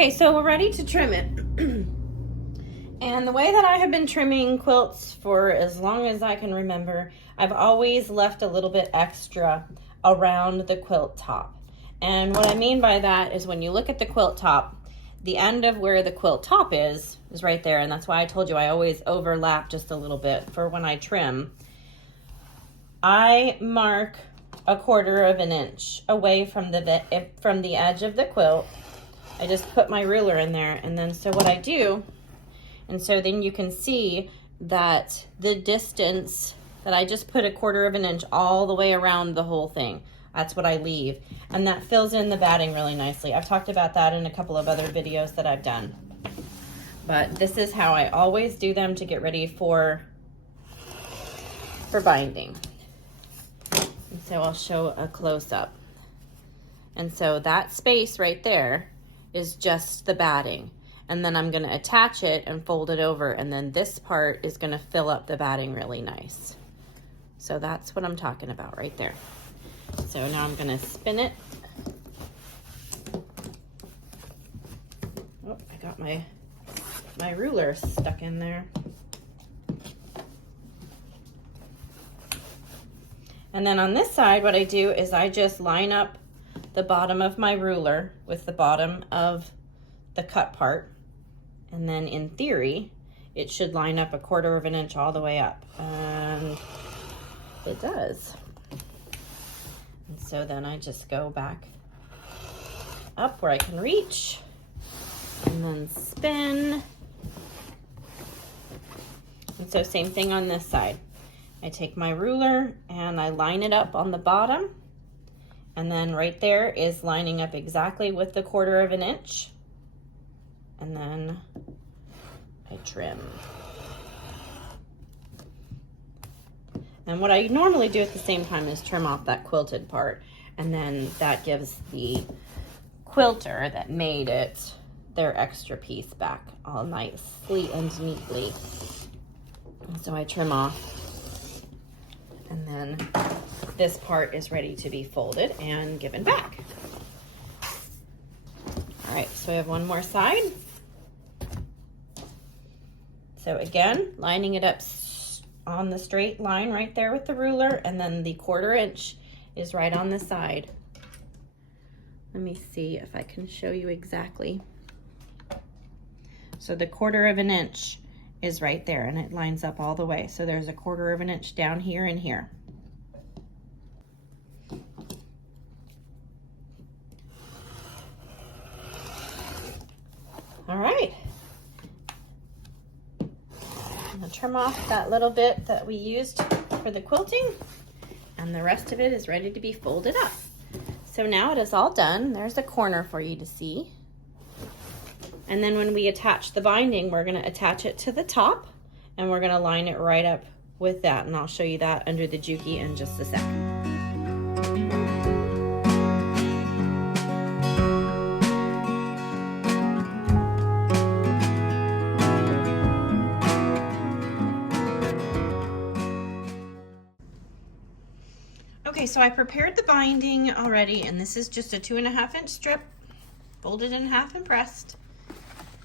Okay, so we're ready to trim it. And the way that I have been trimming quilts for as long as I can remember, I've always left a little bit extra around the quilt top. And what I mean by that is when you look at the quilt top, the end of where the quilt top is right there. And that's why I told you I always overlap just a little bit for when I trim. I mark 1/4 of an inch away from the edge of the quilt. I just put my ruler in there, and then so what I do, and so then you can see that the distance that I just put 1/4 of an inch all the way around the whole thing. That's what I leave, and that fills in the batting really nicely. I've talked about that in a couple of other videos that I've done, but this is how I always do them to get ready for binding. And so I'll show a close-up. And so that space right there is just the batting. And then I'm gonna attach it and fold it over, and then this part is gonna fill up the batting really nice. So that's what I'm talking about right there. So now I'm gonna spin it. Oh, I got my ruler stuck in there. And then on this side, what I do is I just line up the bottom of my ruler with the bottom of the cut part. And then in theory, it should line up 1/4 of an inch all the way up. And it does. And so then I just go back up where I can reach and then spin. And so same thing on this side. I take my ruler and I line it up on the bottom, and then right there is lining up exactly with the 1/4 of an inch, and then I trim. And what I normally do at the same time is trim off that quilted part, and then that gives the quilter that made it their extra piece back all nicely and neatly. And so I trim off. And then this part is ready to be folded and given back. All right, so we have one more side. So again, lining it up on the straight line right there with the ruler, and then the 1/4 inch is right on the side. Let me see if I can show you exactly. So the 1/4 of an inch is right there, and it lines up all the way. So there's 1/4 of an inch down here and here. All right. I'm gonna trim off that little bit that we used for the quilting, and the rest of it is ready to be folded up. So now it is all done. There's a corner for you to see. And then when we attach the binding, we're gonna attach it to the top, and we're gonna line it right up with that. And I'll show you that under the Juki in just a second. Okay, so I prepared the binding already, and this is just a 2.5 inch strip, folded in half and pressed.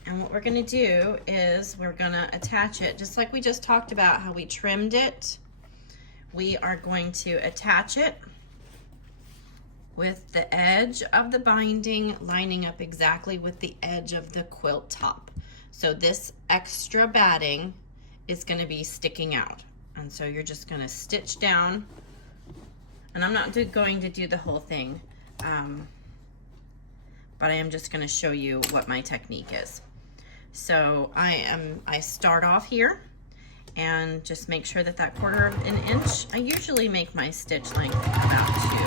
And what we're gonna do is we're gonna attach it, just like we just talked about how we trimmed it. We are going to attach it with the edge of the binding lining up exactly with the edge of the quilt top. So this extra batting is gonna be sticking out. And so you're just gonna stitch down, and I'm not going to do the whole thing, but I am just gonna show you what my technique is. So I start off here and just make sure that 1/4 of an inch, I usually make my stitch length about 2.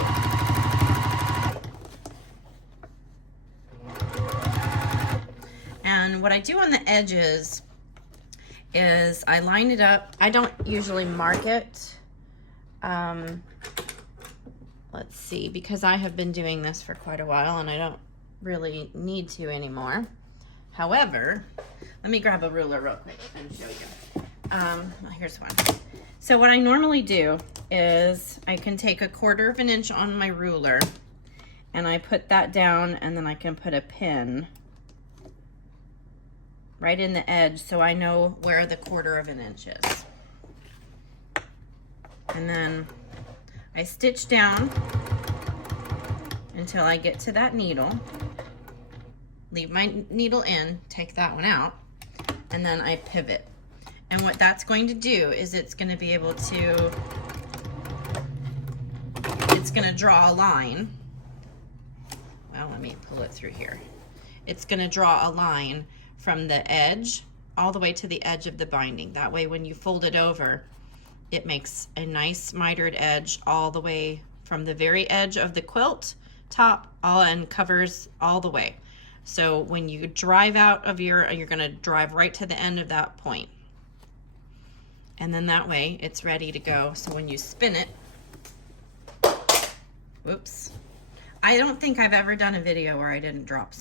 And what I do on the edges is I line it up. I don't usually mark it. Let's see, because I have been doing this for quite a while and I don't really need to anymore. However, let me grab a ruler real quick and show you. Here's one. So what I normally do is I can take 1/4 of an inch on my ruler and I put that down, and then I can put a pin right in the edge so I know where the 1/4 of an inch is. And then I stitch down until I get to that needle. Leave my needle in, take that one out, and then I pivot. And what that's going to do is it's going to be able to, it's going to draw a line. Well, let me pull it through here. It's going to draw a line from the edge all the way to the edge of the binding. That way when you fold it over, it makes a nice mitered edge all the way from the very edge of the quilt top and covers all the way. So when you drive out of you're going to drive right to the end of that point. And then that way it's ready to go. So when you spin it, whoops. I don't think I've ever done a video where I didn't drop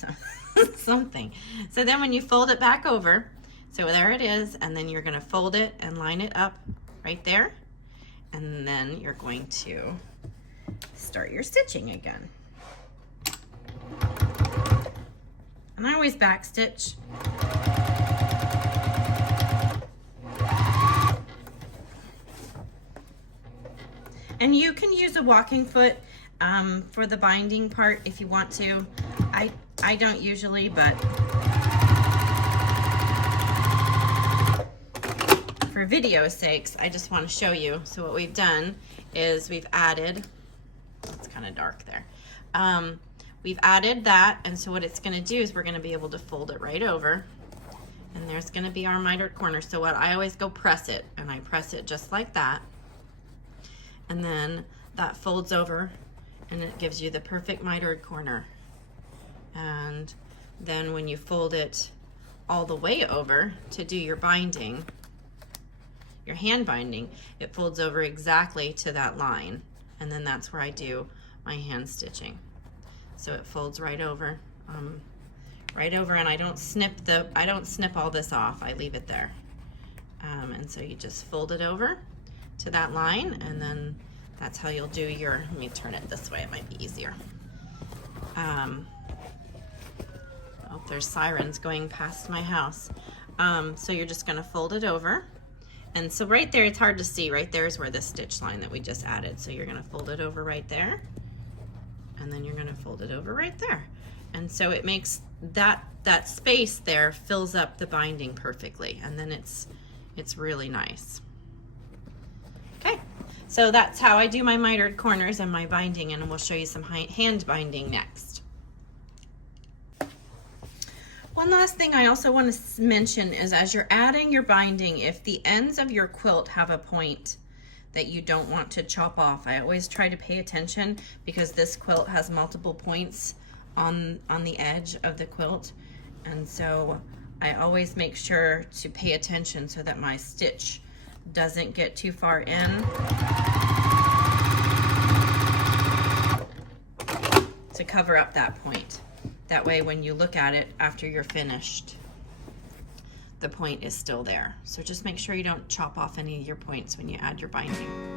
something. So then when you fold it back over, so there it is, and then you're gonna fold it and line it up right there. And then you're going to start your stitching again. And I always back stitch. And you can use a walking foot for the binding part if you want to. I don't usually, but for video sakes, I just want to show you. So what we've done is we've added, it's kind of dark there. We've added that, and so what it's going to do is we're going to be able to fold it right over, and there's going to be our mitered corner. So what I always go press it, and I press it just like that. And then that folds over and it gives you the perfect mitered corner. And then when you fold it all the way over to do your binding, your hand binding, it folds over exactly to that line. And then that's where I do my hand stitching. So it folds right over, and I don't snip all this off. I leave it there. And so you just fold it over to that line, and then that's how you'll do your, let me turn it this way, it might be easier. Oh, there's sirens going past my house. So you're just gonna fold it over. And so right there, it's hard to see, right there is where the stitch line that we just added. So you're gonna fold it over right there, and then you're gonna fold it over right there. And so it makes that space there fills up the binding perfectly, and then it's really nice. Okay, so that's how I do my mitered corners and my binding, and we'll show you some hand binding next. One last thing I also want to mention is as you're adding your binding, if the ends of your quilt have a point that you don't want to chop off, I always try to pay attention because this quilt has multiple points on the edge of the quilt, and so I always make sure to pay attention so that my stitch doesn't get too far in to cover up that point. That way when you look at it after you're finished, the point is still there. So just make sure you don't chop off any of your points when you add your binding.